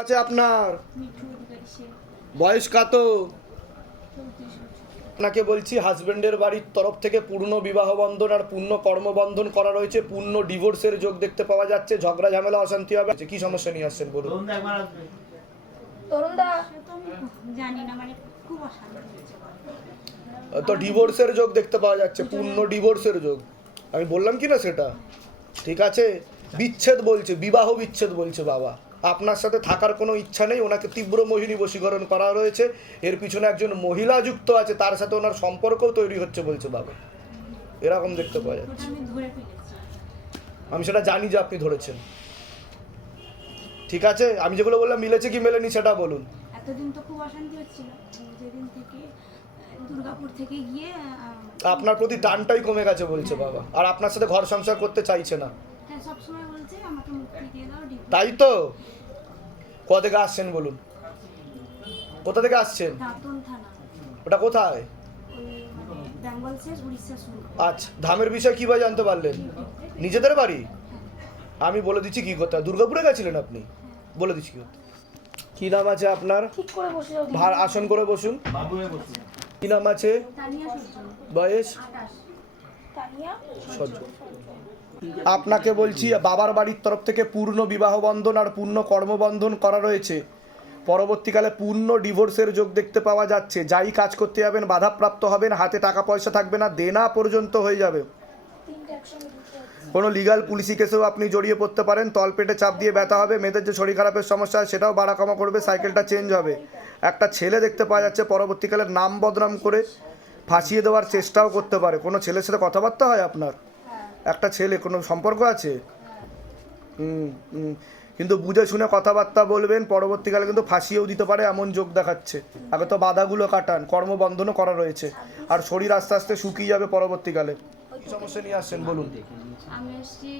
আছে আপনার বয়স কত? আপনাকে বলছি হাজবেন্ডের বাড়ির তরফ থেকে পূর্ণ বিবাহ বন্ধন আর পূর্ণ কর্মবন্ধন করা রয়েছে, পূর্ণ ডিভোর্সের যোগ দেখতে পাওয়া যাচ্ছে। ঝগড়া ঝামেলা অশান্তি হবে। কি সমস্যা নিয়ে আসছেন বলুন? তো ডিভোর্সের যোগ দেখতে পাওয়া যাচ্ছে, পূর্ণ ডিভোর্সের যোগ। আমি বললাম কি না সেটা? ঠিক আছে, বিচ্ছেদ বলছে, বিবাহ বিচ্ছেদ বলছে বাবা। আপনার সাথে থাকার কোনো ইচ্ছা নেই, ওনাকে তীব্র মোহিনী বশীকরণ করা রয়েছে, এর পিছনে একজন মহিলা যুক্ত আছে, তার সাথে ওনার সম্পর্কও তৈরি হচ্ছে বলছে বাবা। এরকম দেখতে পাওয়া যাচ্ছে। আমি সেটা জানি যে আপনি ধরেছেন। ঠিক আছে, আমি যেগুলো বললাম মিলেছে কি মেলেনি সেটা বলুন। এতদিন তো খুব অশান্তি হচ্ছিল, যেদিন থেকে দুর্গাপুর থেকে গিয়ে আপনার প্রতি টানটাই কমে গেছে বলছে বাবা, আর আপনার সাথে ঘর সংসার করতে চাইছে না। হ্যাঁ, সব সময় বলছে আমাকে মুক্তি দিয়ে দাও। তাই তো? কোথা থেকে আসছেন বলুন? কোথা থেকে আসছেন? দাঁতন থানা। ওটা কোথায়? ওই মানে বেঙ্গল শেষ উড়িষ্যা শুরু। আচ্ছা, ধামের বিষয় কিভাবে জানতে পারলেন? নিজেদের বাড়ি? আমি বলে দিচ্ছি কি করতে হয়। দুর্গাপুরে গেছিলেন আপনি? বলে দিচ্ছি কি করতে। কি নাম আছে আপনার? ঠিক করে বসে যাও। আসন করে বসুন। কি নাম আছে? তানিয়া সূর্য। বয়স? 28। তানিয়া সহ্য। আপনাকে বলছি বাবার বাড়ির তরফ থেকে পূর্ণ বিবাহ বন্ধন আর পূর্ণ কর্মবন্ধন করা রয়েছে। পরবর্তীকালে পূর্ণ ডিভোর্সের যোগ দেখতে পাওয়া যাচ্ছে। যাই কাজ করতে যাবেন বাধাপ্রাপ্ত হবেন, হাতে টাকা পয়সা থাকবে না, দেনা পর্যন্ত হয়ে যাবে। কোনো লিগাল পুলিশি কেসেও আপনি জড়িয়ে পড়তে পারেন। তলপেটে চাপ দিয়ে ব্যথা হবে, মেয়েদের যে শরীর খারাপের সমস্যা হয় সেটাও বাড়া কমা করবে, সাইকেলটা চেঞ্জ হবে। একটা ছেলে দেখতে পাওয়া যাচ্ছে পরবর্তীকালে নাম বদনাম করে ফাঁসিয়ে দেওয়ার চেষ্টাও করতে পারে। কোনো ছেলের সাথে কথাবার্তা হয় আপনার? একটা ছেলে, কোনো সম্পর্ক আছে? কিন্তু বুঝে শুনে কথাবার্তা বলবেন, পরবর্তীকালে কিন্তু ফাঁসিয়েও দিতে পারে এমন যোগ দেখাচ্ছে। আগে তো বাধাগুলো কাটান, কর্মবন্ধনও করা রয়েছে, আর শরীর আস্তে আস্তে শুকিয়ে যাবে পরবর্তীকালে। কি সমস্যা নিয়ে আসছেন বলুন? আমি এসেছি,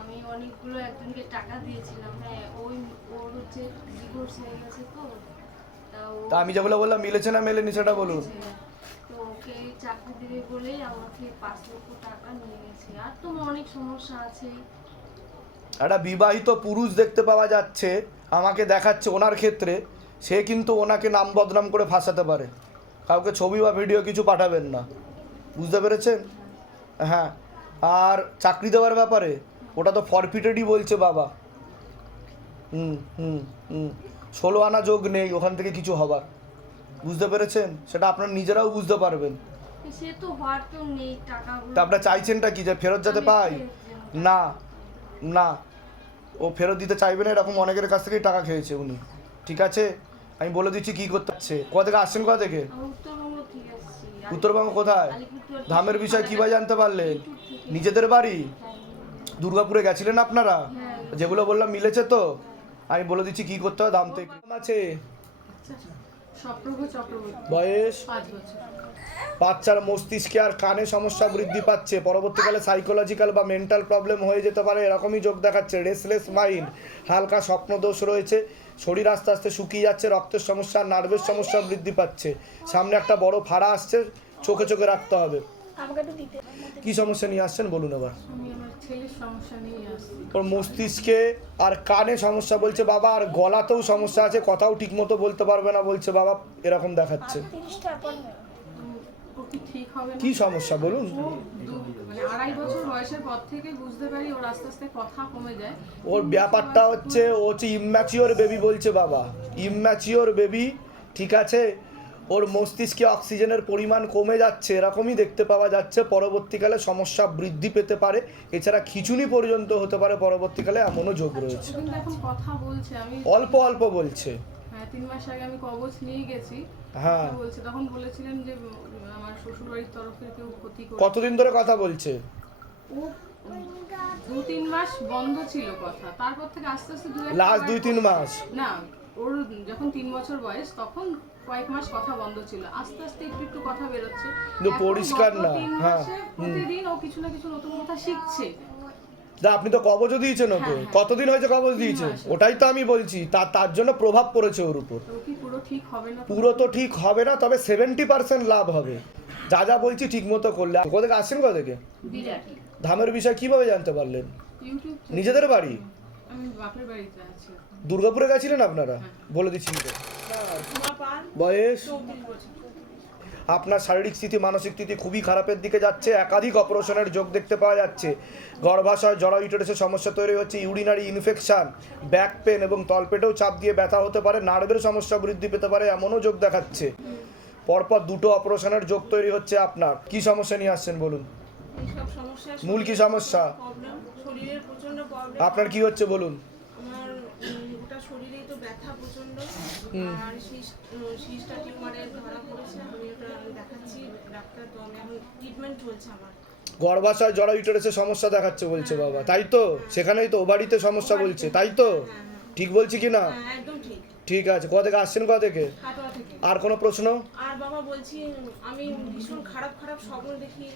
আমি অনেকগুলো একজনকে টাকা দিয়েছিলাম। হ্যাঁ, ওর হচ্ছে ডিভোর্স হয়ে গেছে। তা আমি যেগুলো বললাম মিলেছে না মেলেনি সেটা বলুন। তো ওকে চাকরি দিবে বলেই আমাকে 5 লক্ষ টাকা নিয়ে গেছে। আর তো অনেক সমস্যা আছে। একটা বিবাহিত পুরুষ দেখতে পাওয়া যাচ্ছে, আমাকে দেখাচ্ছে ওনার ক্ষেত্রে। সে কিন্তু ওনাকে নাম বদনাম করে ফাঁসাতে পারে। কাউকে ছবি বা ভিডিও কিছু পাঠাবেন না, বুঝতে পেরেছেন? হ্যাঁ, আর চাকরি দেওয়ার ব্যাপারে ওটা তো ফরফিটেডই বলছে বাবা। 16 আনা যোগ নেই ওখান থেকে কিছু হবার, বুঝতে পেরেছেন? সেটা আপনারা নিজেরাও বুঝতে পারবেন। সে তো হওয়ার তো নেই টাকাগুলো। তা আপনারা চাইছেনটা কি, যে ফেরত যেতে পাই? না না, ও ফেরত দিতে চাইবে না, এরকম অনেকের কাছ থেকেই টাকা খেয়েছে উনি। ঠিক আছে, আমি বলে দিচ্ছি কী করতে হচ্ছে। কোথা থেকে আসছেন? কোথা থেকে? উত্তরবঙ্গ থেকে আসছি। উত্তরবঙ্গ কোথায়? ধামের বিষয় কীভাবে জানতে পারলেন? নিজেদের বাড়ি? দুর্গাপুরে গেছিলেন আপনারা? যেগুলো বললাম মিলেছে তো? আমি বলে দিচ্ছি কী করতে হয়। ধাম থেকে আছে। বয়স? 5 বছর। বাচ্চার মস্তিষ্কে আর কানে সমস্যা বৃদ্ধি পাচ্ছে, পরবর্তীকালে সাইকোলজিক্যাল বা মেন্টাল প্রবলেম হয়ে যেতে পারে, এরকমই যোগ দেখাচ্ছে। রেসলেস মাইন্ড, হালকা স্বপ্নদোষ রয়েছে, শরীর আস্তে আস্তে শুকিয়ে যাচ্ছে, রক্তের সমস্যা, নার্ভের সমস্যা বৃদ্ধি পাচ্ছে, সামনে একটা বড় ফাড়া আসছে, চোখে চোখে রাখতে হবে। কি সমস্যা নিয়ে আসছেন বলুন এবার? আমি আমার ছেলের সমস্যা নিয়ে আসছি। ওর মস্তিষ্কে আর কানে সমস্যা বলছে বাবা, আর গলাতেও সমস্যা আছে, কথাও ঠিক মতো বলতে পারবে না বলছে বাবা, এরকম দেখাচ্ছে। ঠিক হবে না। কি সমস্যা বলুন? মানে 2.5 বছর বয়সের পর থেকে বুঝতে পারি ওর আস্তে আস্তে কথা কমে যায়। ওর ব্যাপারটা হচ্ছে ও হচ্ছে ইম্যাচিওর বেবি বলছে বাবা, ইম্যাচিওর বেবি। ঠিক আছে, ওর মস্তিষ্কে অক্সিজেনের পরিমাণ কমে যাচ্ছে, এরকমই দেখতে পাওয়া যাচ্ছে। পরবর্তীকালে সমস্যা বৃদ্ধি পেতে পারে, এছাড়া খিঁচুনি পর্যন্ত হতে পারে পরবর্তীকালে, এমনও যোগ রয়েছে। কিন্তু এখন কথা বলছে, আমি অল্প অল্প বলছে। হ্যাঁ, 3 মাস আগে আমি কবচ নিয়ে গেছি। হ্যাঁ, বলছে, তখন বলেছিলেন যে আমার শ্বশুর বাড়ির তরফ থেকে কেউ ক্ষতি করে। কতদিন ধরে কথা বলছে? ও 2-3 মাস বন্ধ ছিল কথা, তারপর থেকে আস্তে আস্তে লাস্ট 2-3 মাস না, ওর যখন 3 বছর বয়স তখন কয়েক মাস কথা বন্ধ ছিল, আস্তে আস্তে একটু একটু কথা বেরোচ্ছে। কিন্তু পরিষ্কার না। হ্যাঁ, প্রতিদিন ও কিছু না কিছু নতুন কথা শিখছে। আপনি তো কবজও দিয়েছেন ওকে। কতদিন হয়েছে কবজ দিয়েছে? ওটাই তো আমি বলছি, তার জন্য প্রভাব পড়েছে ওর উপর। পুরো ঠিক হবে না? পুরো তো ঠিক হবে না, তবে 70% লাভ হবে যা যা বলছি ঠিক মতো করলে। কোথা থেকে আসছেন? কোথা থেকে? ধামের বিষয় কিভাবে জানতে পারলেন? ইউটিউব। নিজেদের বাড়ি? আমি বাপের বাড়িতে আছি। দুর্গাপুরে গেছিলেন আপনারা? বলে দিচ্ছি তো। বয়স? আপনার শারীরিক স্থিতি মানসিক স্থিতি খুবই খারাপের দিকে যাচ্ছে, একাধিক অপারেশনের যোগ দেখতে পাওয়া যাচ্ছে, গর্ভাশয় জরা ইউটেরাসের সমস্যা তৈরি হচ্ছে, ইউরিনারি ইনফেকশন, ব্যাক পেন এবং তলপেটেও চাপ দিয়ে ব্যথা হতে পারে, নার্ভের সমস্যা বৃদ্ধি পেতে পারে, এমনও যোগ দেখাচ্ছে। পরপর 2টো অপারেশনের যোগ তৈরি হচ্ছে আপনার। কি সমস্যা নিয়ে আসছেন বলুন? এইসব সমস্যা, মূল কি সমস্যা? প্রবলেম, শরীরের প্রচন্ড প্রবলেম। আপনার কি হচ্ছে বলুন? আমার গোটা শরীরেই তো ব্যথা প্রচন্ড, আর সিস্টা টিউমারের ধরা পড়েছে। আমি ওটা দেখাচ্ছি ডাক্তার, তো আমি এখন ট্রিটমেন্ট চলছে আমার। গর্ভাশয় জরা ইউটেরাসের সমস্যা দেখাচ্ছে বলছে বাবা, তাই তো? সেখানেই তো ওভারিতে সমস্যা বলছে, তাই তো? ঠিক বলছি কি না? হ্যাঁ, একদম ঠিক। ঠিক আছে, কোথা থেকে আসছেন, কোথা থেকে? কাটোয়া থেকে। আর কোনো প্রশ্ন? আর বাবা বলছি, আমি ভীষণ খারাপ খারাপ স্বপ্ন দেখি,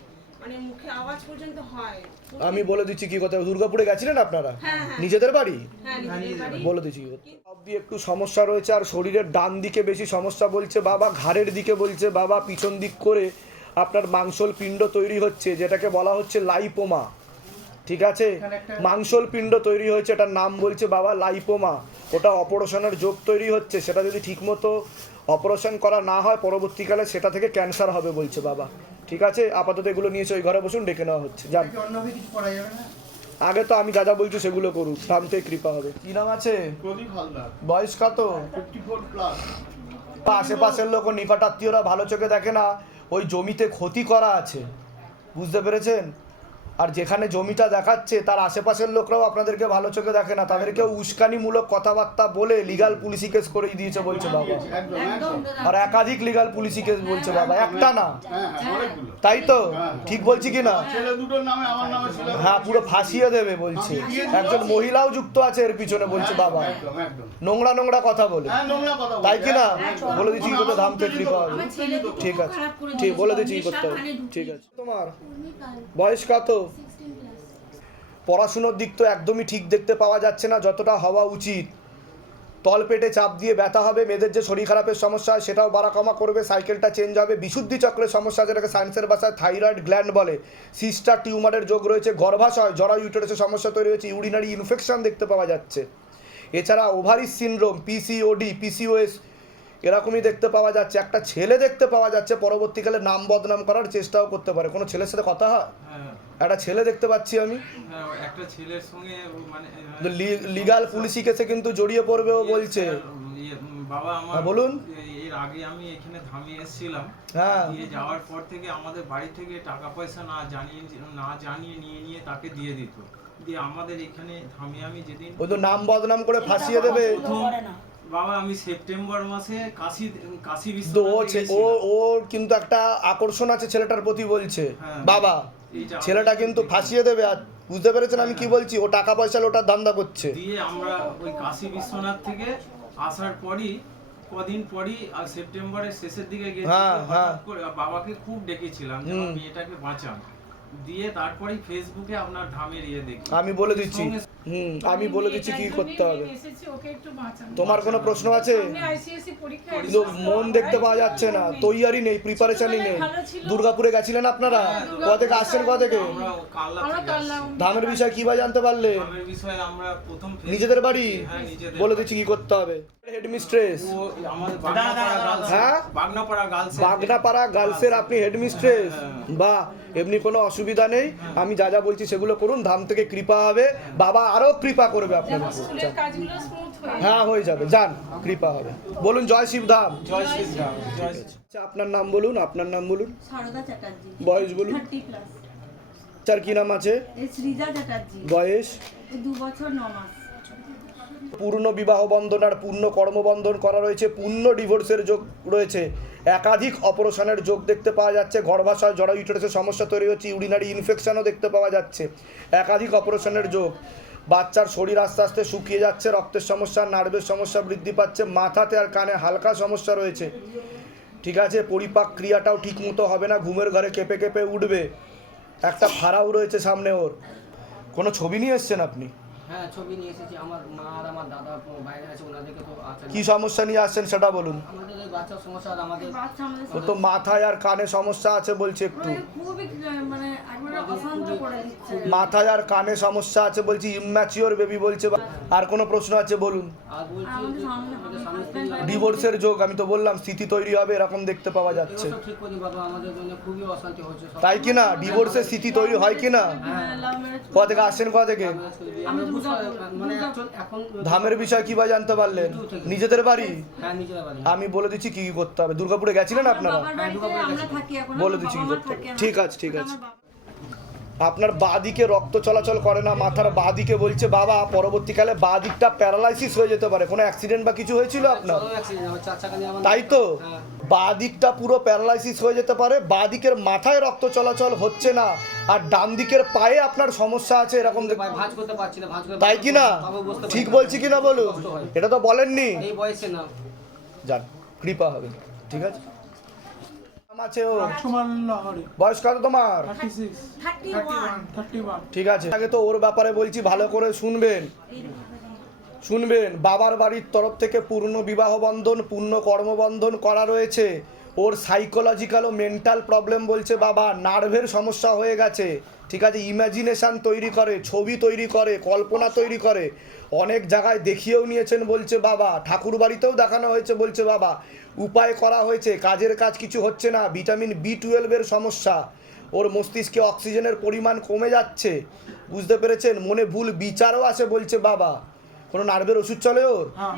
মানে মুখে আওয়াজ পর্যন্ত হয়। আমি বলে দিচ্ছি কি কথা। দুর্গাপুরে গেছিলেন আপনারা? হ্যাঁ, হ্যাঁ। নিজেদের বাড়ি? হ্যাঁ, নিজের বাড়ি। বলে দিচ্ছি কি কথা। সব দিয়ে একটু সমস্যা রয়েছে, আর শরীরের ডান দিকে বেশি সমস্যা বলছে বাবা, ঘাড়ের দিকে বলছে বাবা, পিছন দিক করে আপনার মাংসল পিণ্ড তৈরি হচ্ছে, যেটাকে বলা হচ্ছে লাইপোমা। ঠিক আছে, মাংসল পিণ্ড তৈরি হয়েছে, এটার নাম বলছে বাবা লাইপোমা। ওটা অপারেশনের যোগ তৈরি হচ্ছে, সেটা যদি ঠিকমতো অপারেশন করা না হয় পরবর্তীকালে সেটা থেকে ক্যান্সার হবে বলছে বাবা। ঠিক আছে, আপাতত এগুলো নিয়েছে ওই ঘরে বসুন, ডেকে নেওয়া হচ্ছে, যান। আগে তো আমি যা যা বলছি সেগুলো করুন, ধাম থেকে কৃপা হবে। কি নাম আছে? প্রদীপ হালদার, বয়স কত? 54 প্লাস। আশেপাশের লোক ও নিকটাত্মীয়রা ভালো চোখে দেখে না, ওই জমিতে ক্ষতি করা আছে, বুঝতে পেরেছেন? আর যেখানে জমিটা দেখাচ্ছে তার আশেপাশের লোকরাও আপনাদেরকে ভালো চোখে দেখে না, তাদেরকে উস্কানিমূলক কথাবার্তা বলে লিগাল পুলিশি কেস করে দিয়েছে বলছে বাবা। একদম একদম একদম। দাদা। আর একাধিক লিগাল পুলিশি কেস বলছে বাবা, একটা না। হ্যাঁ হ্যাঁ, অনেকগুলো। তাই তো? ঠিক বলছি কি না? ছেলে দুটোর নামে আমার নামে ছিল। হ্যাঁ, পুরো ফাঁসিয়ে দেবে বলছে। একজন মহিলাও যুক্ত আছে এর পিছনে বলছে বাবা, একদম একদম। নোংরা নোংরা কথা বলে। হ্যাঁ, নোংরা কথা বলে। তাই কি না? একদম। বলে দিচ্ছি কি কথা, ধাম থেকে কৃপা হবে। আমার ছেলে তো ঠিক খুব আছে, খারাপ করে ঠিক, বলে দিয়েছিল, দিচ্ছি কি নেশা করতে হবে। কানে ঢুকিয়ে। ঠিক আছে। তোমার বয়স কত? পড়াশুনোর দিক তো একদমই ঠিক দেখতে পাওয়া যাচ্ছে না যতটা হওয়া উচিত। তলপেটে চাপ দিয়ে ব্যথা হবে, মেয়েদের যে শরীর খারাপের সমস্যা হয় সেটাও বাড়া কমা করবে, সাইকেলটা চেঞ্জ হবে, বিশুদ্ধি চক্রের সমস্যা যেটাকে সায়েন্সের ভাষায় থাইরয়েড গ্ল্যান্ড বলে, সিস্টার টিউমারের যোগ রয়েছে, গর্ভাশয় জরা ইউটেরাসের সমস্যা তৈরি হয়েছে, ইউরিনারি ইনফেকশন দেখতে পাওয়া যাচ্ছে। এছাড়া ওভারিস সিনড্রোম, পিসিওডি, পিসিওএস এরকমই দেখতে পাওয়া যাচ্ছে। একটা ছেলে দেখতে পাওয়া যাচ্ছে, পরবর্তীকালে নাম বদনাম করার চেষ্টাও করতে পারে। কোনো ছেলের সাথে কথা হয়? হ্যাঁ, একটা ছেলে দেখতে পাচ্ছি আমি, হ্যাঁ, একটা ছেলের সঙ্গে মানে লিগাল পুলিশি কেসে কিন্তু জড়িয়ে পড়বে ও বলছে। বাবা আমার হ্যাঁ, বলুন। এর আগে আমি এখানে থামিয়ে এসেছিলাম, হ্যাঁ। দিয়ে যাওয়ার পর থেকে আমাদের বাড়ি থেকে টাকা পয়সা না জানিয়ে নিয়ে তাকে দিয়ে দিত, দিয়ে আমাদের এখানে থামিয়ে আমি যেদিন ও তো নাম বদনাম করে ফাঁসিয়ে দেবে। বাবা আমি সেপ্টেম্বর মাসে কাশি তো ও বিশ্বনাথে ওর কিন্তু একটা আকর্ষণ আছে ছেলেটার প্রতি বলছে হ্যাঁ। বাবা, এইটা ছেলেটা কিন্তু ফাঁসিয়ে দেবে। আর বুঝতে পেরেছেন আমি কি বলছি? ও টাকা পয়সা লোটার ধান্দা করছে। দিয়ে আমরা ওই কাশী বিশ্বনাথ থেকে আসার পরই কদিন পরই আর সেপ্টেম্বরের শেষের দিকে গেছি, হ্যাঁ, হ্যাঁ। হঠাৎ করে বাবাকে খুব ডেকেছিলাম যে আমার মেয়েটাকে বাঁচান, দিয়ে তারপরেই ফেসবুকে আপনার ধামের ইয়ে দেখি। আমি বলে দিচ্ছি, আমি বলে দিচ্ছি কি করতে হবে। তোমার কোনো প্রশ্ন আছে? কিন্তু মন দেখতে পাওয়া যাচ্ছে না, তৈয়ারি নেই, প্রিপারেশনই নেই। দুর্গাপুরে গেছিলেন আপনারা? কোথা থেকে আসছেন, কোথা থেকে? আমরা কাল্লা থেকে আসছি। ধামের বিষয়ে কি বা জানতে পারলে? ধামের বিষয়ে আমরা প্রথম নিজেদের বাড়ি? হ্যাঁ, নিজেদের বলে দিচ্ছি কি করতে হবে। হেডমিস্ট্রেস? ও আমাদের বাগনাপাড়া গার্লস, হ্যাঁ? বাগনাপাড়া গার্লস, বাগনাপাড়া গার্লসের আপনি হেডমিস্ট্রেস? বা এমনি কোনো অসুবিধা নেই, আমি যা যা বলছি সেগুলো করুন, ধাম থেকে কৃপা হবে, বাবা আরো কৃপা করবে আপনাদের। হ্যাঁ, হয়ে যাবে, যান, কৃপা হবে। বলুন জয় শিবধাম। জয় শ্রীরাম, জয় শ্রী আচ্ছা, আপনার নাম বলুন, আপনার নাম বলুন, সারদা চ্যাটার্জি, বয়স বলুন। 30+। স্যার কি নাম আছে? এই সৃজা চ্যাটার্জি, বয়স? এই 2 বছর 9 মাস। পূর্ণ বিবাহ বন্ধন আর পূর্ণ কর্মবন্ধন করা রয়েছে, পূর্ণ ডিভোর্সের যোগ রয়েছে, একাধিক অপারেশনের যোগ দেখতে পাওয়া যাচ্ছে, গর্ভাশয় জরা ইউটেরাসের সমস্যা তৈরি হচ্ছে, ইউরিনারি ইনফেকশনও দেখতে পাওয়া যাচ্ছে, একাধিক অপারেশনের যোগ। বাচ্চার শরীর আস্তে আস্তে শুকিয়ে যাচ্ছে, রক্তের সমস্যা, নার্ভের সমস্যা বৃদ্ধি পাচ্ছে, মাথাতে আর কানে হালকা সমস্যা রয়েছে। ঠিক আছে, পরিপাক ক্রিয়াটাও ঠিক মতো হবে না, ঘুমের ঘরে কেঁপে কেঁপে উঠবে, একটা ফাড়াও রয়েছে সামনে ওর। কোনো ছবি নিয়ে এসছেন আপনি? হ্যাঁ, ছবি নিয়ে এসেছি। আমার মা আর আমার দাদা বাইরে আছে, ওনাদেরকে তো আছে। কি সমস্যা নিয়ে আসছেন সেটা বলুন। আমাদের এই বাচ্চার সমস্যা আর আমাদের বাচ্চা আমাদের ও তো মাথায় আর কানে সমস্যা আছে বলছে একটু, খুবই মানে একবারে অশান্ত করে দিচ্ছে। মাথায় আর কানে সমস্যা আছে বলছি, ইম্যাচিওর বেবি বলছে। আর কোনো প্রশ্ন আছে বলুন। আর বলছি আমাদের যে সামনে আমাদের স্বামী স্ত্রী ডিভোর্সের যোগ, আমি তো বললাম স্থিতি তৈরি হবে এরকম দেখতে পাওয়া যাচ্ছে, এবছর ঠিক করি বাবা, আমাদের জন্য খুবই অশান্তি হচ্ছে সব। তাই কি না? ডিভোর্সের স্থিতি তৈরি হয় কি না? কোথা থেকে আসছেন, কোথা থেকে? আমি মানে এখন ধামের বিষয় কি বা জানতে পারলেন? নিজেদের বাড়ি? হ্যাঁ নিজের বাড়ি। আমি বলে দিচ্ছি কি কি করতে হবে। দুর্গাপুরে গেছিলেন আপনারা? বলে দিচ্ছি কি করতে হবে। ঠিক আছে, ঠিক আছে। আপনার বাঁ দিকে রক্ত চলাচল করে না, মাথার বাঁ দিকে বলছে বাবা, পরবর্তীকালে বাঁ দিকটা প্যারালাইসিস হয়ে যেতে পারে। কোনো অ্যাক্সিডেন্ট বা কিছু হয়েছিল আপনার? চরম accident, আমার 4 চাকা নিয়ে আমার তাই তো হ্যাঁ। বাঁ দিকটা পুরো প্যারালাইসিস হয়ে যেতে পারে, বাঁ দিকের মাথায় রক্ত চলাচল হচ্ছে না, আর ডান দিকের পায়ে আপনার সমস্যা আছে এরকম ভাই ভাঁজ করতে পারছি না, ভাঁজ করতে তাই কি না? তবে বুঝতে পারি ঠিক না। বলছি কি না বলুন? কষ্ট হয়। এটা তো বলেননি। এই বয়সে না। যান, কৃপা হবে, ঠিক আছে। নাম আছে ও, সুমান লাহরি বয়স কত তোমার? 36 31 31 ঠিক আছে, আগে তো ওর ব্যাপারে বলছি, ভালো করে শুনবেন। শুনবেন, বাবার বাড়ির তরফ থেকে পূর্ণ বিবাহ বন্ধন, পূর্ণ কর্মবন্ধন করা রয়েছে। ওর সাইকোলজিক্যাল ও মেন্টাল প্রবলেম বলছে বাবা, নার্ভের সমস্যা হয়ে গেছে, ঠিক আছে। ইমাজিনেশন তৈরি করে, ছবি তৈরি করে, কল্পনা তৈরি করে, অনেক জায়গায় দেখিয়েও নিয়েছেন বলছে বাবা, ঠাকুর বাড়িতেও দেখানো হয়েছে বলছে বাবা, উপায় করা হয়েছে, কাজের কাজ কিছু হচ্ছে না। ভিটামিন B12 সমস্যা, ওর মস্তিষ্কে অক্সিজেনের পরিমাণ কমে যাচ্ছে, বুঝতে পেরেছেন? মনে ভুল বিচারও আসে বলছে বাবা। কোনো নার্ভের ওষুধ চলে ওর? হ্যাঁ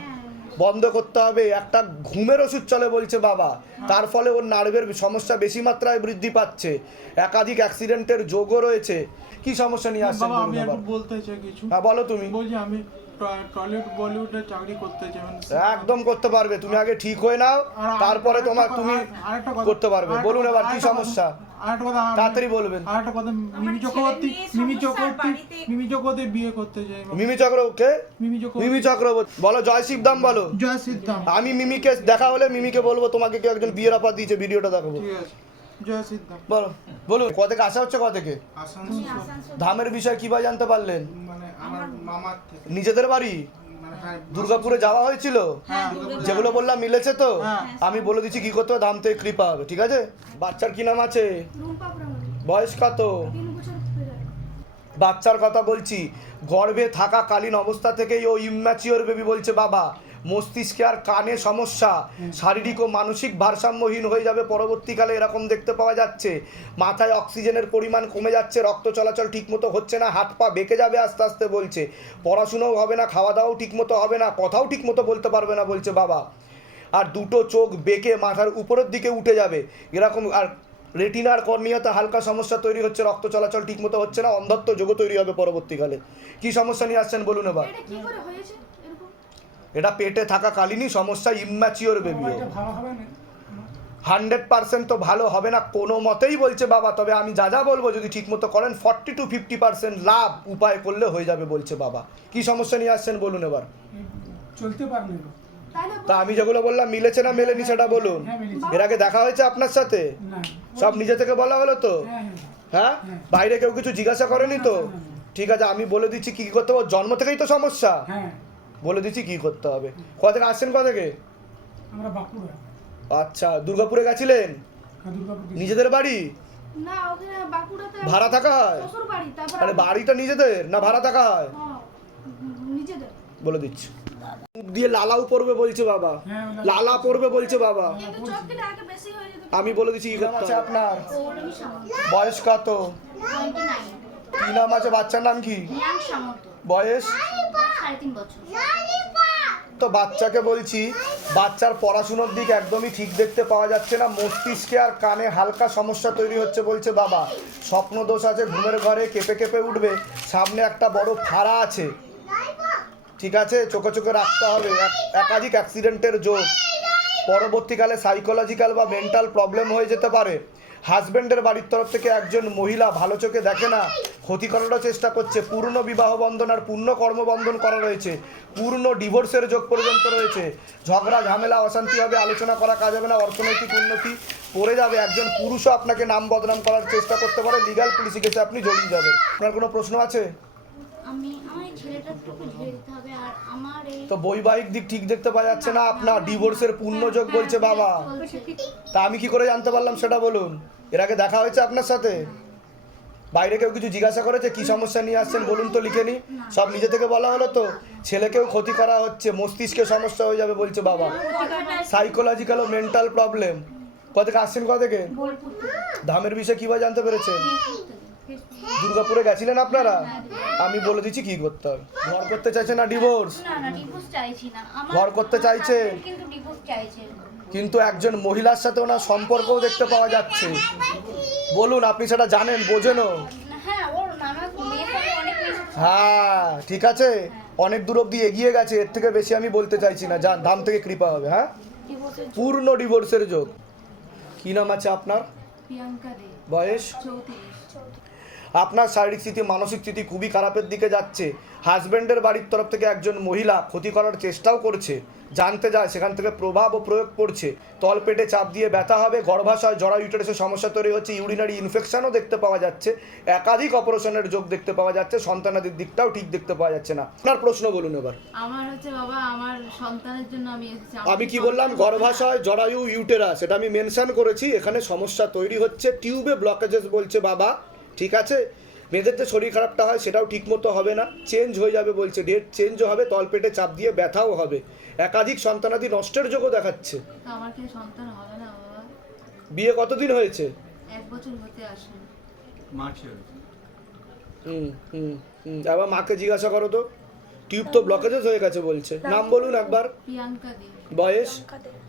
বন্ধ করতে হবে। একটা ঘুমের ওষুধ চলে বলছে বাবা, তার ফলে ওর নার্ভের সমস্যা বেশি মাত্রায় বৃদ্ধি পাচ্ছে। একাধিক অ্যাক্সিডেন্টের যোগও রয়েছে। কি সমস্যা নিয়ে আসছেন বাবা, বলুন আমি এবার। একটু বলতে চাই কিছু। হ্যাঁ বলো তুমি। বলছি আমি টয়লেট বলিউডে চাকরি করতে চাই, মানে একদম করতে পারবে, তুমি আগে ঠিক হয়ে নাও, আর তারপরে আরেকটা তোমার কথা- তুমি আরেকটা কথা- করতে পারবে। আরেকটা বলুন কথা- এবার কি আরেকটা কথা- সমস্যা, আরেকটা কথা তাড়াতাড়ি বলবেন। আরেকটা কথা, মিমি ছেলে চক্রবর্তী মেয়ে মিমি সমস্যার চক্রবর্তী বাড়িতে- মিমি চক্রবর্তী বিয়ে করতে চাই বাবা। মিমি চক্রবর্তী? মিমি মিমি চক্রবর্তী চক্রবর্তী বলো, জয় শিবধাম বলো। জয় সিদ্ধাম। আমি মিমিকে দেখা হলে মিমিকে বলবো তোমাকে কেউ একজন বিয়ের অফার দিয়েছে, ভিডিওটা দেখাবো। ঠিক আছে, জয় সিদ্ধাম। বলো, বলুন কোথা থেকে আসা হচ্ছে, কোথা থেকে? আসানসোল, ধামের বিষয় কি বা জানতে পারলেন? মানে আমার মামার থেকে, নিজেদের বাড়ি? মানে হ্যাঁ দুর্গাপুরে যাওয়া হয়েছিল? যেগুলো বললাম মিলেছে তো? হ্যাঁ। আমি বলে দিচ্ছি কি করতে হবে, ধাম থেকে কৃপা হবে, ঠিক আছে। বাচ্চার কি নাম আছে? বয়স কত? বাচ্চার কথা বলছি, গর্ভে থাকাকালীন অবস্থা থেকেই ও ইম্যাচিওর বেবি বলছে বাবা। মস্তিষ্কে আর কানে সমস্যা, শারীরিক ও মানসিক ভারসাম্যহীন হয়ে যাবে পরবর্তীকালে, এরকম দেখতে পাওয়া যাচ্ছে। মাথায় অক্সিজেনের পরিমাণ কমে যাচ্ছে, রক্ত চলাচল ঠিকমতো হচ্ছে না, হাত পা বেঁকে যাবে আস্তে আস্তে বলছে, পড়াশুনোও হবে না, খাওয়া দাওয়াও ঠিকমতো হবে না, কথাও ঠিকমতো বলতে পারবে না বলছে বাবা। আর দুটো চোখ বেঁকে মাথার উপরের দিকে উঠে যাবে এরকম। আর রেটিনার কর্নিয়াতে হালকা সমস্যা তৈরি হচ্ছে, রক্ত চলাচল ঠিকমতো হচ্ছে না, অন্ধত্ব যোগ তৈরি হবে পরবর্তীকালে। কি সমস্যা নিয়ে আসছেন বলুন এবার। এটা পেটে থাকাকালীনই সমস্যা, ইম্যাচিওর বেবি। 100% তো ভালো হবে না কোনো মতেই বলছে বাবা, তবে আমি যা যা বলবো যদি ঠিকমতো করেন 40 to 50% লাভ উপায় করলে হয়ে যাবে বলছে বাবা। কি সমস্যা নিয়ে আসছেন বলুন এবার। চলতে পারবে না। তা আমি যেগুলো বললাম মিলেছে না মেলেনি সেটা বলুন। এর আগে দেখা হয়েছে আপনার সাথে? না, সব নিজে থেকে বলা হলো তো? হ্যাঁ, বাইরে কেউ কিছু জিজ্ঞাসা করেনি তো? ঠিক আছে, আমি বলে দিচ্ছি কি করতে হবে। জন্ম থেকেই তো সমস্যা, হ্যাঁ বলে দিচ্ছি কি করতে হবে। কোথা থেকে আসছেন, কোথা থেকে? আমরা বাঁকুড়া, আচ্ছা, দুর্গাপুরে গেছিলেন? দুর্গাপুর। নিজেদের বাড়ি? না, ওখানে বাঁকুড়াতে ভাড়া থাকা হয়? শ্বশুর বাড়ি, তারপর আরে বাড়িটা নিজেদের না ভাড়া থাকা হয়? নিজেদের। বলে দিচ্ছি। মুখ দিয়ে লালাও পড়বে বলছে বাবা, হ্যাঁ, লালা পড়বে বলছে বাবা। কিন্তু চোখ দিলে আগে বেশি হয়ে যেত। আমি বলে দিচ্ছি কি করতে হবে। আপনার পৌলমী সামন্ত, বয়স কত? 29, কি নাম আছে, বাচ্চার নাম কি? রিয়াং সামন্ত, বয়স? 3.5 বছর। তো বাচ্চাকে বলছি, বাচ্চার পড়াশুনোর দিক একদমই ঠিক দেখতে পাওয়া যাচ্ছে না, মস্তিষ্কে আর কানে হালকা সমস্যা তৈরি হচ্ছে বলছে বাবা। স্বপ্ন দোষ আছে, ঘুমের ঘরে কেঁপে কেঁপে উঠবে, সামনে একটা বড় ফাড়া আছে, ঠিক আছে, চোখে চোখে রাখতে হবে। একাধিক অ্যাক্সিডেন্টের যোগ, পরবর্তীকালে সাইকোলজিক্যাল বা মেন্টাল প্রবলেম হয়ে যেতে পারে। হাজব্যান্ডের বাড়ির তরফ থেকে একজন মহিলা ভালো চোখে দেখে না, ক্ষতি করারও চেষ্টা করছে। পূর্ণ বিবাহ বন্ধন আর পূর্ণ কর্মবন্ধন করা রয়েছে, পূর্ণ ডিভোর্সের যোগ পর্যন্ত রয়েছে। ঝগড়া ঝামেলা অশান্তি হবে, আলোচনা করা কাজ হবে না, অর্থনৈতিক উন্নতি পড়ে যাবে। একজন পুরুষও আপনাকে নাম বদনাম করার চেষ্টা করতে পারে, লিগ্যাল পুলিশি কেসে আপনি জড়িয়ে যাবেন। আপনার কোনো প্রশ্ন আছে? আমার এই ছেলেটার একটু ঝেড়ে দিতে হবে, আর আমার এই তো বৈবাহিক দিক ঠিক দেখতে পাওয়া যাচ্ছে না আপনার, ডিভোর্সের পূর্ণ যোগ বলছে বাবা। তা আমি কি করে জানতে পারলাম সেটা বলুন। এর আগে দেখা হয়েছে আপনার সাথে? বাইরে কেউ কিছু জিজ্ঞাসা করেছে কি সমস্যা নিয়ে আসছেন বলুন তো, লিখে নি। সব নিজে থেকে বলা হলো তো। ছেলেকেও ক্ষতি করা হচ্ছে, মস্তিষ্কে সমস্যা হয়ে যাবে বলছে বাবা, সাইকোলজিক্যাল ও মেন্টাল প্রবলেম। কোথা থেকে আসছেন, কোথা থেকে? বোলপুর থেকে। ধামের বিষয়ে কিভাবে জানতে পেরেছেন? ফেসবুক থেকে। দুর্গাপুরে গেছিলেন আপনারা? আমি বলে দিচ্ছি কি করতে হবে। ঘর করতে চাইছে না ডিভোর্স? না না ডিভোর্স চাইছি না আমার ঘর করতে চাইছে? হাজবেন্ড কিন্তু ডিভোর্স চাইছে। কিন্তু একজন মহিলার সাথে ওনার সম্পর্কও দেখতে পাওয়া যাচ্ছে। বলুন, আপনি সেটা জানেন, বোঝেনও? হ্যাঁ ওর নানা মেয়ের সাথে অনেক মেয়ে হ্যাঁ ঠিক আছে, অনেক দূর অব্দি এগিয়ে গেছে, এর থেকে বেশি আমি বলতে চাইছি না। যান, ধাম থেকে কৃপা হবে। হ্যাঁ, ডিভোর্সের পূর্ণ ডিভোর্সের যোগ। কি নাম আছে আপনার? প্রিয়াঙ্কা দে, বয়স? 34। আপনার শারীরিক স্থিতি, মানসিক স্থিতি খুবই খারাপের দিকে যাচ্ছে। হাজব্যান্ডের বাড়ির তরফ থেকে একজন মহিলা ক্ষতি করার চেষ্টাও করছে, জানতে যায় সেখান থেকে প্রভাব ও প্রয়োগ পড়ছে। তলপেটে চাপ দিয়ে ব্যথা হবে, গর্ভাশয় জরা ইউটেরাসের সমস্যা তৈরি হচ্ছে, ইউরিনারি ইনফেকশনও দেখতে পাওয়া যাচ্ছে, একাধিক অপারেশনের যোগ দেখতে পাওয়া যাচ্ছে, সন্তানাদির দিকটাও ঠিক দেখতে পাওয়া যাচ্ছে না। আপনার প্রশ্ন বলুন এবার। আমার হচ্ছে বাবা আমার সন্তানের জন্য আমি এসেছি। আমি কি বললাম? গর্ভাশয় জরায়ু ইউটেরাস, এটা আমি মেনশন করেছি। এখানে সমস্যা তৈরি হচ্ছে, টিউবে ব্লকেজেস বলছে বাবা। ঠিক আছে, মেয়েদের যে শরীর খারাপটা হয় সেটাও ঠিকমতো হবে না, চেঞ্জ হয়ে যাবে বলছে, ডেট চেঞ্জও হবে, তলপেটে চাপ দিয়ে ব্যথাও হবে, একাধিক সন্তানাদি নষ্টের যোগও দেখাচ্ছে। তো আমার কি সন্তান হবে না বাবা? বিয়ে কতদিন হয়েছে? 1 বছর হতে আসে। আবার মাকে জিজ্ঞাসা করো তো। টিউব তো ব্লকেজেস হয়ে গেছে বলছে। নাম বলুন একবার। প্রিয়াঙ্কা দে, বয়স?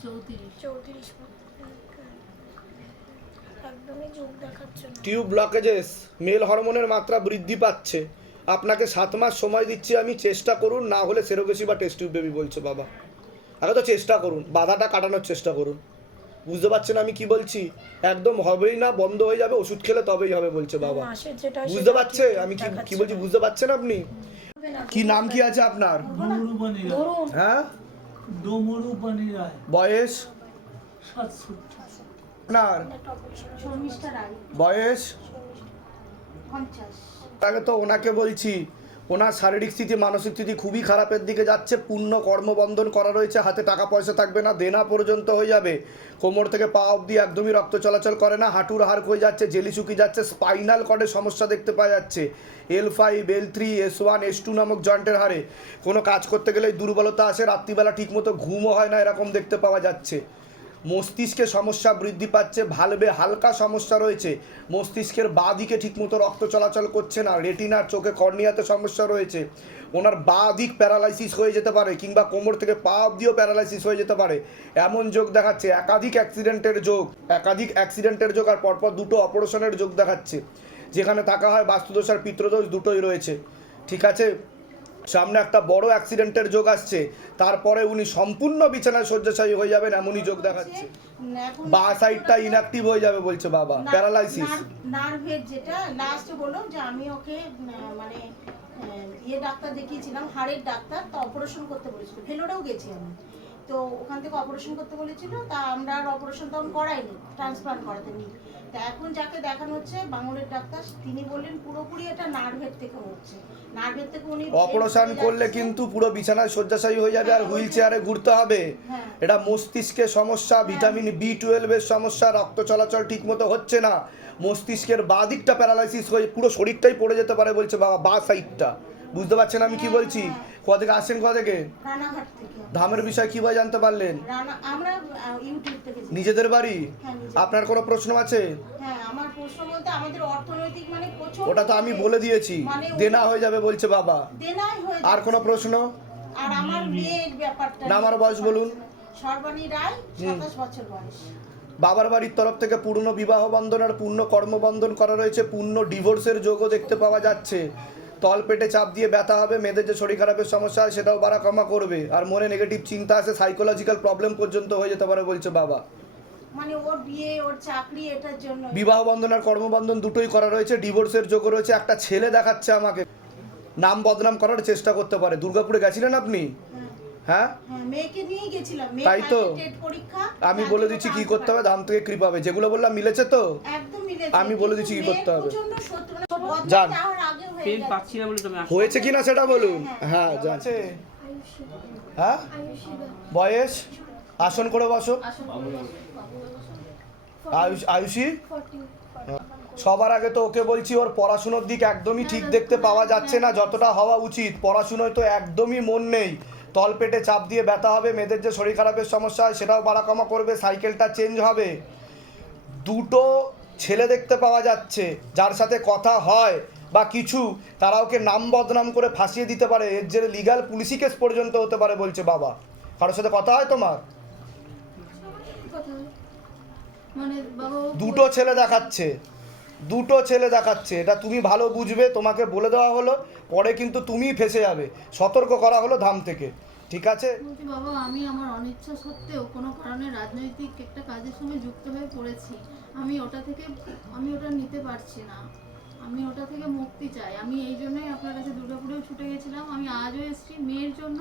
34। একদমই যোগ দেখাচ্ছে না। টিউব ব্লকেজেস, মেল হরমোনের মাত্রা বৃদ্ধি পাচ্ছে। আপনাকে 7 মাস সময় দিচ্ছি আমি, চেষ্টা করুন, না হলে সেরোগেসি বা টেস্ট টিউব বেবি বলছে বাবা। আগে তো চেষ্টা করুন, বাধাটা কাটানোর চেষ্টা করুন। বুঝতে পারছেন আমি কি বলছি? একদম হবেই না, বন্ধ হয়ে যাবে, ওষুধ খেলে তবেই হবে বলছে বাবা। মাসের যেটা বুঝতে পারছে আমি কি বলছি? বুঝতে পারছেন আপনি? কি নাম কি আছে আপনার? ডমরুবানি রায়। ধরুন হ্যাঁ, ডমরুবানি রায়। বয়স? 67। আপনার শর্মিষ্ঠা রায়, বয়স? 50। আগে তো ওনাকে বলছি, ওনার শারীরিক স্থিতি, মানসিক স্থিতি খুবই খারাপের দিকে যাচ্ছে। পূর্ণ কর্মবন্ধন করা রয়েছে, হাতে টাকা পয়সা থাকবে না, দেনা পর্যন্ত হয়ে যাবে। কোমর থেকে পা অবধি একদমই রক্ত চলাচল করে না, হাঁটুর হাড় হয়ে যাচ্ছে, জেলি শুকিয়ে যাচ্ছে, স্পাইনাল কর্ডের সমস্যা দেখতে পাওয়া যাচ্ছে, L5, L3, S1, S2 নামক জয়েন্টের হাড়ে কোনো কাজ করতে গেলে দুর্বলতা আসে, রাত্রিবেলা ঠিকমতো ঘুমও হয় না, এরকম দেখতে পাওয়া যাচ্ছে। মস্তিষ্কে সমস্যা বৃদ্ধি পাচ্ছে, ভালভে হালকা সমস্যা রয়েছে, মস্তিষ্কের বাঁ দিকে ঠিকমতো রক্ত চলাচল করছে না, রেটিনার চোখে কর্নিয়াতে সমস্যা রয়েছে, ওনার বাঁ দিক প্যারালাইসিস হয়ে যেতে পারে, কিংবা কোমর থেকে পা অবধিও প্যারালাইসিস হয়ে যেতে পারে, এমন যোগ দেখাচ্ছে। একাধিক অ্যাক্সিডেন্টের যোগ আর পরপর 2টো অপারেশনের যোগ দেখাচ্ছে। যেখানে থাকা হয় বাস্তুদোষ আর পিতৃদোষ দুটোই রয়েছে। ঠিক আছে, সামনে একটা বড় অ্যাক্সিডেন্টের যোগ আসছে, তারপরে উনি সম্পূর্ণ বিছানায় শয্যাশায়ী হয়ে যাবেন এমনই যোগ দেখাচ্ছে। বাঁ সাইডটা ইনঅ্যাক্টিভ হয়ে যাবে বলছে বাবা, প্যারালাইসিস। নার্ভের যেটা লাস্টে বললো যে আমি ওকে মানে ডাক্তার দেখিয়েছিলাম, হাড়ের ডাক্তার, তো অপারেশন করতে বলেছিল, ভেলোরেও গেছি আমি, তো ওখান থেকে অপারেশন করতে বলেছিল, তা আমরা আর অপারেশন তখন করাইনি, ট্রান্সপ্লান্ট করাতে নিই। তা এখন যাকে দেখানো হচ্ছে বাঙুরের ডাক্তার, তিনি বললেন পুরোপুরি এটা নার্ভের থেকে হচ্ছে, নার্ভের থেকে উনি অপারেশন করলে কিন্তু পুরো বিছানায় শয্যাশায়ী হয়ে যাবে আর হুইল চেয়ারে ঘুরতে হবে। এটা মস্তিষ্কের সমস্যা, ভিটামিন B12 এর সমস্যা, রক্ত চলাচল ঠিকমতো হচ্ছে না, মস্তিষ্কের বাঁ দিকটা প্যারালাইসিস হয়ে পুরো শরীরটাই পড়ে যেতে পারে বলছে বাবা, বাঁ সাইডটা। বুঝতে পারছেন আমি কি বলছি? কোথা থেকে আসছেন, কোথা থেকে? রানাঘাট থেকে। ধামের বিষয় কিভাবে জানতে পারলেন? আমরা ইউটিউব থেকে। নিজেদের বাড়ি? আপনার কোনো প্রশ্ন আছে? হ্যাঁ, আমার প্রশ্ন বলতে আমাদের অর্থনৈতিক মানে প্রচুর, ওটা তো আমি বলে দিয়েছি, দেনা হয়ে যাবে বলছে বাবা। দেনাই হয়ে আর কোনো প্রশ্ন? আর আমার মেয়ের ব্যাপারটা। না, আমার বয়স বলুন। সর্বাণী রায়, 27 বছর বয়স। বাবার বাড়ির তরফ থেকে পূর্ণ বিবাহ বন্ধন আর পূর্ণ কর্মবন্ধন করা রয়েছে, পূর্ণ ডিভোর্সের যোগও দেখতে পাওয়া যাচ্ছে। তলপেটে চাপ দিয়ে ব্যথা হবে, মেয়েদের যে শরীর খারাপের সমস্যা হয় সেটাও বাড়া কমা করবে, আর মনে নেগেটিভ চিন্তা আসে, সাইকোলজিক্যাল প্রবলেম পর্যন্ত হয়ে যেতে পারে বলছে বাবা। মানে ওর বিয়ে, ওর চাকরি, এটার জন্য বিবাহ বন্ধন আর কর্মবন্ধন দুটোই করা রয়েছে, ডিভোর্সের যোগ রয়েছে। একটা ছেলে দেখাচ্ছে আমাকে, নাম বদনাম করার চেষ্টা করতে পারে। দুর্গাপুরে গেছিলেন আপনি? হ্যাঁ, মেয়েকে নিয়ে গেছিলাম, তাই তো পরীক্ষা। আমি বলে দিচ্ছি কি করতে হবে, ধাম থেকে কৃপা হবে। যেগুলো বললাম মিলেছে তো? একদম মিলেছে। আমি বলে দিচ্ছি কি করতে হবে। প্রচন্ড শত্রু, মানে যান। যাওয়ার আগে হয়ে পেন গেছে। পাচ্ছি না বলে তুমি হয়েছে কিনা সেটা বলুন। হ্যাঁ, যাচ্ছে। হ্যাঁ, বয়স? আসন করে বসো। আয়ুষী? সবার আগে তো ওকে বলছি ওর পড়াশুনোর দিক একদমই ঠিক দেখতে পাওয়া যাচ্ছে না যতটা হওয়া উচিত। পড়াশুনোয় তো একদমই মন নেই। তলপেটে চাপ দিয়ে ব্যথা হবে, মেয়েদের যে শরীর খারাপের সমস্যা হয় সেটাও বাড়া কমা করবে, সাইকেলটা চেঞ্জ হবে। দুটো ছেলে দেখতে পাওয়া যাচ্ছে যার সাথে কথা হয় বা কিছু, তারা ওকে নাম বদনাম করে ফাঁসিয়ে দিতে পারে, এর যে লিগ্যাল পুলিশি কেস পর্যন্ত হতে পারে বলছে বাবা। কারোর সাথে কথা হয় তোমার? কথা মানে বাবা ও দুটো ছেলে দেখাচ্ছে, দুটো ছেলে দেখাচ্ছে। এটা তুমি ভালো বুঝবে, তোমাকে বলে দেওয়া হলো, পরে কিন্তু তুমিই ফেঁসে যাবে। সতর্ক করা হলো ধাম থেকে, ঠিক আছে? বলছি বাবা আমি আমার অনিচ্ছা সত্ত্বেও কোনো কারণে রাজনৈতিক একটা কাজের সঙ্গে যুক্ত হয়ে পড়েছি। আমি ওটা নিতে পারছি না, আমি ওটা থেকে মুক্তি চাই। আমি এই জন্যই আপনার কাছে দুর্গাপুরেও ছুটে গেছিলাম, আমি আজও এসেছি মেয়ের জন্য।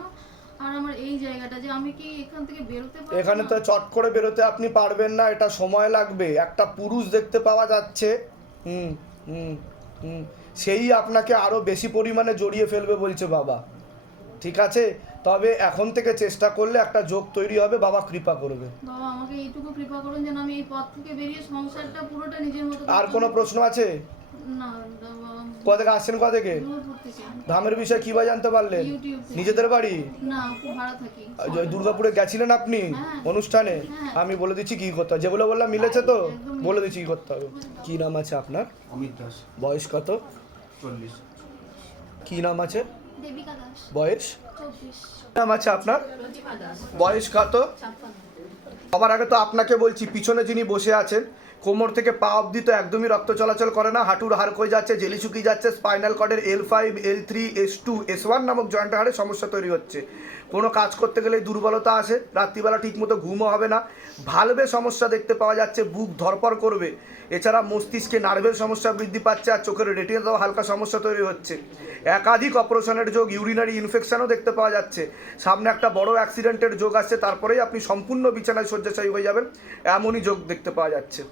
আর আমার এই জায়গাটা যে আমি কি এখান থেকে বেরোতে পারবো এখানে তো না? চট করে বেরোতে আপনি পারবেন না, এটা সময় লাগবে। একটা পুরুষ দেখতে পাওয়া যাচ্ছে, হুম হুম হুম, সেই আপনাকে আরও বেশি পরিমাণে জড়িয়ে ফেলবে বলছে বাবা, ঠিক আছে? তবে এখন থেকে চেষ্টা করলে একটা যোগ তৈরি হবে, বাবা কৃপা করবে। বাবা আমাকে এইটুকু কৃপা করুন যেন আমি এই পথ থেকে বেরিয়ে সংসারটা পুরোটা নিজের মতো আর কোনো প্রশ্ন আছে? না কোথা থেকে আসছেন, কোথা থেকে? দুর্গাপুর থেকে। ধামের বিষয়ে কী বা জানতে পারলেন? ইউটিউব থেকে। নিজেদের বাড়ি? না ভাড়া থাকি। ওই দুর্গাপুরে গেছিলেন আপনি হ্যাঁ। অনুষ্ঠানে? হ্যাঁ। আমি বলে দিচ্ছি কী করতে হবে, যেগুলো বললাম মিলেছে তো? একদম বলে দিচ্ছি কী করতে হবে। কী নাম আছে আপনার? অমিত দাস, বয়স কত? 40। কী নাম আছে? দেবিকা দাস, বয়স? 24। নাম আছে আপনার? বয়স কত? সবার আগে তো আপনাকে বলছি, পিছনে যিনি বসে আছেন কোমর থেকে পা অবধি তো একদমই রক্ত চলাচল করে না, হাঁটুর হাড় ক্ষয়ে যাচ্ছে, জেলি শুকিয়ে যাচ্ছে, spinal কর্ডের L5, L3, S2, S1 নামক জয়েন্টের হাড়ে সমস্যা তৈরি হচ্ছে। কোনো কাজ করতে গেলে দুর্বলতা আসে, রাত্রিবেলা ঠিকমতো ঘুমও হবে না, ভালভে সমস্যা দেখতে পাওয়া যাচ্ছে, বুক ধরপড় করবে। এছাড়া মস্তিষ্কে নার্ভের সমস্যা বৃদ্ধি পাচ্ছে, আর চোখের রেটিনাতেও হালকা সমস্যা তৈরি হচ্ছে। একাধিক অপারেশনের যোগ, ইউরিনারি ইনফেকশনও দেখতে পাওয়া যাচ্ছে। সামনে একটা বড় অ্যাক্সিডেন্টের যোগ আসছে, তারপরেই আপনি সম্পূর্ণ বিছানায় শয্যাশায়ী হয়ে যাবেন, এমনই যোগ দেখতে পাওয়া যাচ্ছে।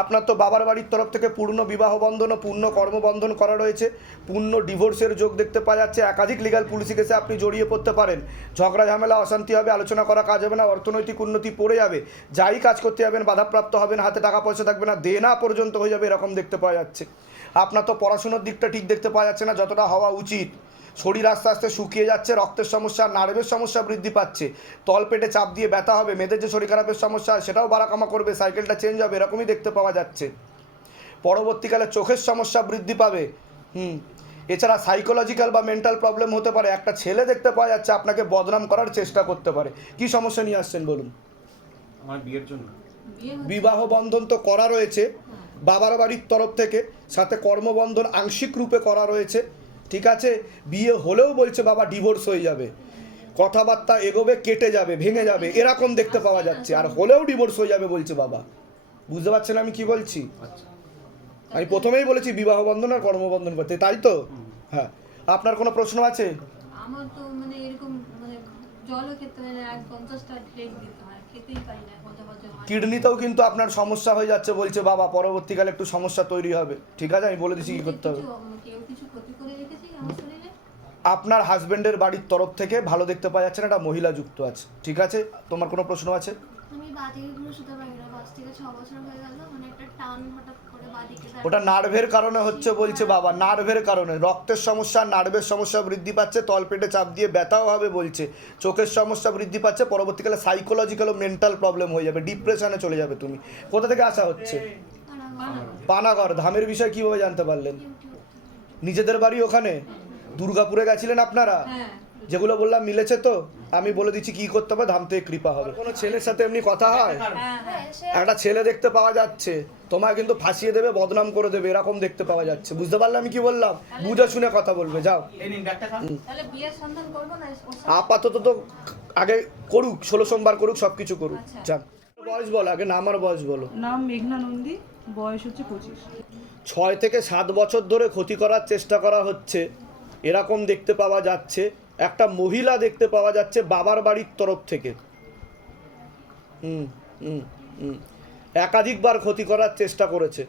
আপনার তো বাবার বাড়ির তরফ থেকে পূর্ণ বিবাহ বন্ধন ও পূর্ণ কর্মবন্ধন করা রয়েছে, পূর্ণ ডিভোর্সের যোগ দেখতে পাওয়া যাচ্ছে। একাধিক লিগ্যাল পুলিশি কেসে আপনি জড়িয়ে পড়তে পারেন, ঝগড়া ঝামেলা অশান্তি হবে, আলোচনা করা কাজ হবে না, অর্থনৈতিক উন্নতি পড়ে যাবে, যাই কাজ করতে যাবেন বাধাপ্রাপ্ত হবেন, হাতে টাকা পয়সা থাকবে না, দেনা পর্যন্ত হয়ে যাবে, এরকম দেখতে পাওয়া যাচ্ছে। আপনার তো পড়াশোনার দিকটা ঠিক দেখতে পাওয়া যাচ্ছে না যতটা হওয়া উচিত। শরীর আস্তে আস্তে শুকিয়ে যাচ্ছে, রক্তের সমস্যা, নার্ভের সমস্যা বৃদ্ধি পাচ্ছে, তলপেটে চাপ দিয়ে ব্যথা হবে, মেয়েদের যে শরীর খারাপের সমস্যা সেটাও বাড়াকামা করবে, সাইকেলটা চেঞ্জ হবে, এরকমই দেখতে পাওয়া যাচ্ছে। পরবর্তীকালে চোখের সমস্যা বৃদ্ধি পাবে। এছাড়া সাইকোলজিক্যাল বা মেন্টাল প্রবলেম হতে পারে। একটা ছেলে দেখতে পাওয়া যাচ্ছে আপনাকে বদনাম করার চেষ্টা করতে পারে। কি সমস্যা নিয়ে আসছেন বলুন? আমার বিয়ের জন্য বিবাহ বন্ধন তো করা রয়েছে বাবার বাড়ির তরফ থেকে, সাথে কর্মবন্ধন আংশিক রূপে করা রয়েছে, ঠিক আছে? বিয়ে হলেও বলছে বাবা ডিভোর্স হয়ে যাবে, কথাবার্তা এগোবে, কেটে যাবে, ভেঙে যাবে, এরকম দেখতে পাওয়া যাচ্ছে। আর হলেও ডিভোর্স হয়ে যাবে বলছে বাবা। বুঝতে পারছেন আমি কি বলছি? আমি প্রথমেই বলেছি বিবাহ বন্ধন আর কর্মবন্ধন করতে, তাই তো? হ্যাঁ। আপনার কোনো প্রশ্ন আছে? আমার তো মানে এরকম মানে জলও খেতে হয় না, 50টা ডেক দিতে হয়, খেতেই পারি না, কথা বলতে হয়। কিডনিতেও কিন্তু আপনার সমস্যা হয়ে যাচ্ছে বলছে বাবা, পরবর্তীকালে একটু সমস্যা তৈরি হবে, ঠিক আছে? আমি বলে দিচ্ছি কী করতে হবে। কেউ কিছু ক্ষতি করে রেখেছে আমার শরীরে? আপনার হাজবেন্ডের বাড়ির তরফ থেকে ভালো দেখতে পাওয়া যাচ্ছে না, একটা মহিলা যুক্ত আছে, ঠিক আছে? তোমার কোনো প্রশ্ন আছে? আমি বাদিকে ঘুরে শুতে পারি না, 5 থেকে 6 বছর হয়ে গেল, মানে একটা টান হঠাৎ করে বাদিকে। ওটা নার্ভের কারণে হচ্ছে বলছে বাবা, নার্ভের কারণে রক্তের সমস্যা, নার্ভের সমস্যা বৃদ্ধি পাচ্ছে, তলপেটে চাপ দিয়ে ব্যথাও হবে বলছে, চোখের সমস্যা বৃদ্ধি পাচ্ছে, পরবর্তীকালে সাইকোলজিক্যাল ও মেন্টাল প্রবলেম হয়ে যাবে, ডিপ্রেশনে চলে যাবে তুমি। কোথা থেকে আসা হচ্ছে? পানাগড়। ধামের বিষয় কীভাবে জানতে পারলেন? নিজেদের বাড়ি ওখানে? দুর্গাপুরে গেছিলেন আপনারা? যেগুলো বললাম মিলেছে তো? আমি বলে দিচ্ছি কি করতে হবে, ধাম থেকে কৃপা হবে। কোনো ছেলের সাথে এমনি কথা হয়? একটা ছেলে দেখতে পাওয়া যাচ্ছে, তোমায় কিন্তু ফাঁসিয়ে দেবে, বদনাম করে দেবে, এরকম দেখতে পাওয়া যাচ্ছে। বুঝতে পারলে আমি কি বললাম? বুঝে শুনে কথা বলবে, যাও। তাহলে বিয়ের সন্ধান করবো না? আপাতত তো আগে করুক, 16 সোমবার করুক, সব কিছু করুক, যান। বয়স বলো আগে, নাম আর বয়স বলো। নাম মেঘনা নন্দী, বয়স হচ্ছে 25। 6 থেকে 7 বছর ধরে ক্ষতি করার চেষ্টা করা হচ্ছে, এরকম দেখতে পাওয়া যাচ্ছে। একটা মহিলা দেখতে পাওয়া যাচ্ছে বাবার বাড়ির তরফ থেকে। একাধিকবার ক্ষতি করার চেষ্টা করেছে।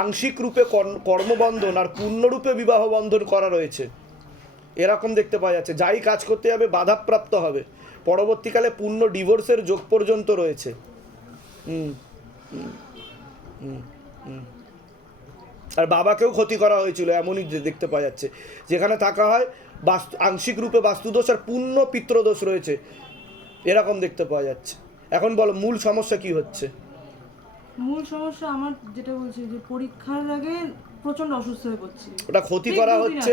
আংশিক রূপে কর্মবন্ধন আর পূর্ণরূপে বিবাহ বন্ধন করা রয়েছে, এরকম দেখতে পাওয়া যাচ্ছে। যাই কাজ করতে যাবে বাধাপ্রাপ্ত হবে, পরবর্তীকালে পূর্ণ ডিভোর্সের যোগ পর্যন্ত রয়েছে। আর বাবাকেও ক্ষতি করা হয়েছিল, এমনই দেখতে পাওয়া যাচ্ছে। যেখানে থাকা হয় আংশিক রূপে বাস্তুদোষ আর পূর্ণ পিতৃদোষ রয়েছে, এরকম দেখতে পাওয়া যাচ্ছে। এখন বলো মূল সমস্যা কি হচ্ছে? মূল সমস্যা আমার যেটা বলছি যে পরীক্ষার আগে প্রচন্ড অসুস্থ হয়ে পড়ছি। ওটা ক্ষতি করা হচ্ছে,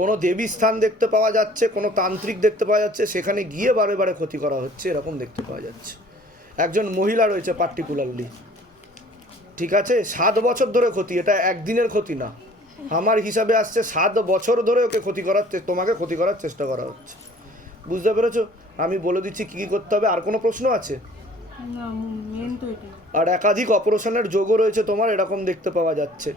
কোনো দেবী স্থান দেখতে পাওয়া যাচ্ছে, কোনো তান্ত্রিক দেখতে পাওয়া যাচ্ছে, সেখানে গিয়ে বারে বারে ক্ষতি করা হচ্ছে, এরকম দেখতে পাওয়া যাচ্ছে। একজন মহিলা রয়েছে পার্টিকুলারলি, ঠিক আছে, 7 বছর ধরে ক্ষতি, এটা একদিনের ক্ষতি না, আমার হিসাবে আসছে 7 বছর ধরে ওকে ক্ষতি করার তোমাকে ক্ষতি করার চেষ্টা করা হচ্ছে। বুঝতে পেরেছো? আমি বলে দিচ্ছি কী কী করতে হবে। আর কোনো প্রশ্ন আছে? না, মেন তো এটাই। আর একাধিক অপারেশনের যোগও রয়েছে তোমার, এরকম দেখতে পাওয়া যাচ্ছে।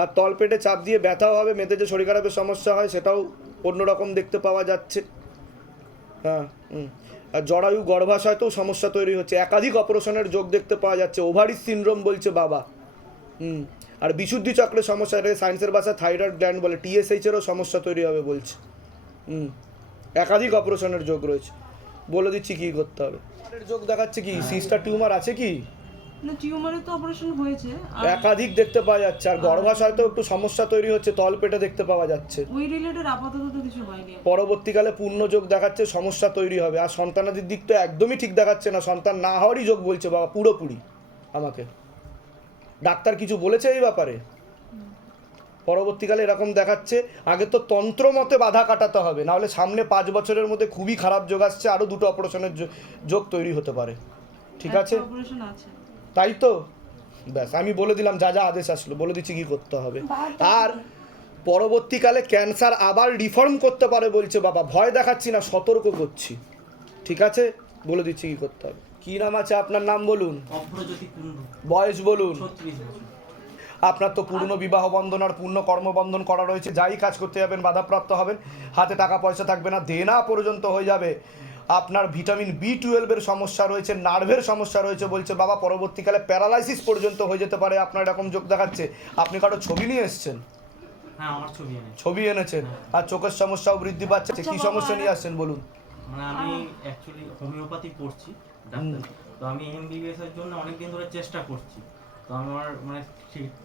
আর তলপেটে চাপ দিয়ে ব্যথাও হবে, মেয়েদের যে শরীর খারাপের সমস্যা হয় সেটাও অন্যরকম দেখতে পাওয়া যাচ্ছে। হ্যাঁ, আর জরায়ু গর্ভাশয়তেও সমস্যা তৈরি হচ্ছে, একাধিক অপারেশনের যোগ দেখতে পাওয়া যাচ্ছে। ওভারিস সিনড্রোম বলছে বাবা। আর বিশুদ্ধি চক্রের সমস্যা, এটাকে সায়েন্সের ভাষায় থাইরয়েড গ্ল্যান্ড বলে, TSH-এরও সমস্যা তৈরি হবে বলছে। একাধিক অপারেশনের যোগ রয়েছে, বলে দিচ্ছি কী করতে হবে। যোগ দেখাচ্ছে কি সিস্টার টিউমার আছে কি? না, টিউমারের তো অপারেশন হয়েছে, আর একাধিক দেখতে পাওয়া যাচ্ছে। আর গর্ভাশয়তেও একটু সমস্যা তৈরি হচ্ছে, তলপেটে দেখতে পাওয়া যাচ্ছে। ওই রিলেটেড আপাতত তো কিছু হয়নি। পরবর্তীকালে পূর্ণ যোগ দেখাচ্ছে, সমস্যা তৈরি হবে। আর সন্তানাদির দিক তো একদমই ঠিক দেখাচ্ছে না, সন্তান না হওয়ারই যোগ বলছে বাবা পুরোপুরি আমাকে। ডাক্তার কিছু বলেছে এই ব্যাপারে? পরবর্তীকালে এরকম দেখাচ্ছে। আগে তো তন্ত্র মতে বাধা কাটাতে হবে, নাহলে সামনে 5 বছরের মধ্যে খুবই খারাপ যোগ আসছে, আরও 2টো অপারেশনের যোগ তৈরি হতে পারে। ঠিক আছে, অপারেশন আছে, তাই তো? ব্যাস, আমি বলে দিলাম যা যা আদেশ আসলো, বলে দিচ্ছি কী করতে হবে। আর পরবর্তীকালে ক্যান্সার আবার রিফর্ম করতে পারে বলছে বাবা, ভয় দেখাচ্ছি না, সতর্ক করছি। ঠিক আছে, বলে দিচ্ছি কী করতে হবে। কী নাম আছে আপনার? নাম বলুন। অপ্রজ্যোতি কুণ্ডু, বয়স বলুন। 36 বছর। আপনার তো পূর্ণ বিবাহ বন্ধন আর পূর্ণ কর্মবন্ধন করা রয়েছে, যাই কাজ করতে যাবেন বাধাপ্রাপ্ত হবেন, হাতে টাকা পয়সা থাকবে না, দেনা পর্যন্ত হয়ে যাবে। আপনার ভিটামিন B12-এর সমস্যা রয়েছে, নার্ভের সমস্যা রয়েছে বলছে বাবা, পরবর্তীকালে প্যারালাইসিস পর্যন্ত হয়ে যেতে পারে। আপনার এরকম যোগ দেখাচ্ছে। আপনি কারো ছবি নিয়ে এসছেন? হ্যাঁ, আমার ছবি এনেছি। ছবি এনেছেন। আর চোখের সমস্যাও বৃদ্ধি পাচ্ছে, কী সমস্যা নিয়ে আসছেন বলুন? মানে আমি অ্যাকচুয়ালি হোমিওপ্যাথি পড়ছি ডাক্তার, তো আমি MBBS এর জন্য অনেকদিন ধরে চেষ্টা করছি, তো আমার মানে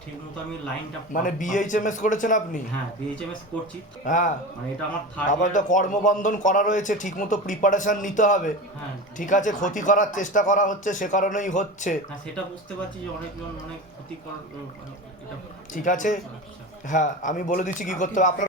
ঠিক মতো আমি লাইনটা মানে BHMS করেছেন আপনি? হ্যাঁ, BHMS করছি। হ্যাঁ, মানে এটা আমার আবার তো কর্মবন্ধন করা রয়েছে, ঠিকমতো প্রিপারেশন নিতে হবে। হ্যাঁ, ঠিক আছে, ক্ষতি করার চেষ্টা করা হচ্ছে, সে কারণেই হচ্ছে। হ্যাঁ, সেটা বুঝতে পারছি যে অনেকজন অনেক ক্ষতিকর এটা। ঠিক আছে, হ্যাঁ, আমি বলে দিচ্ছি কী করতে হবে। আপনার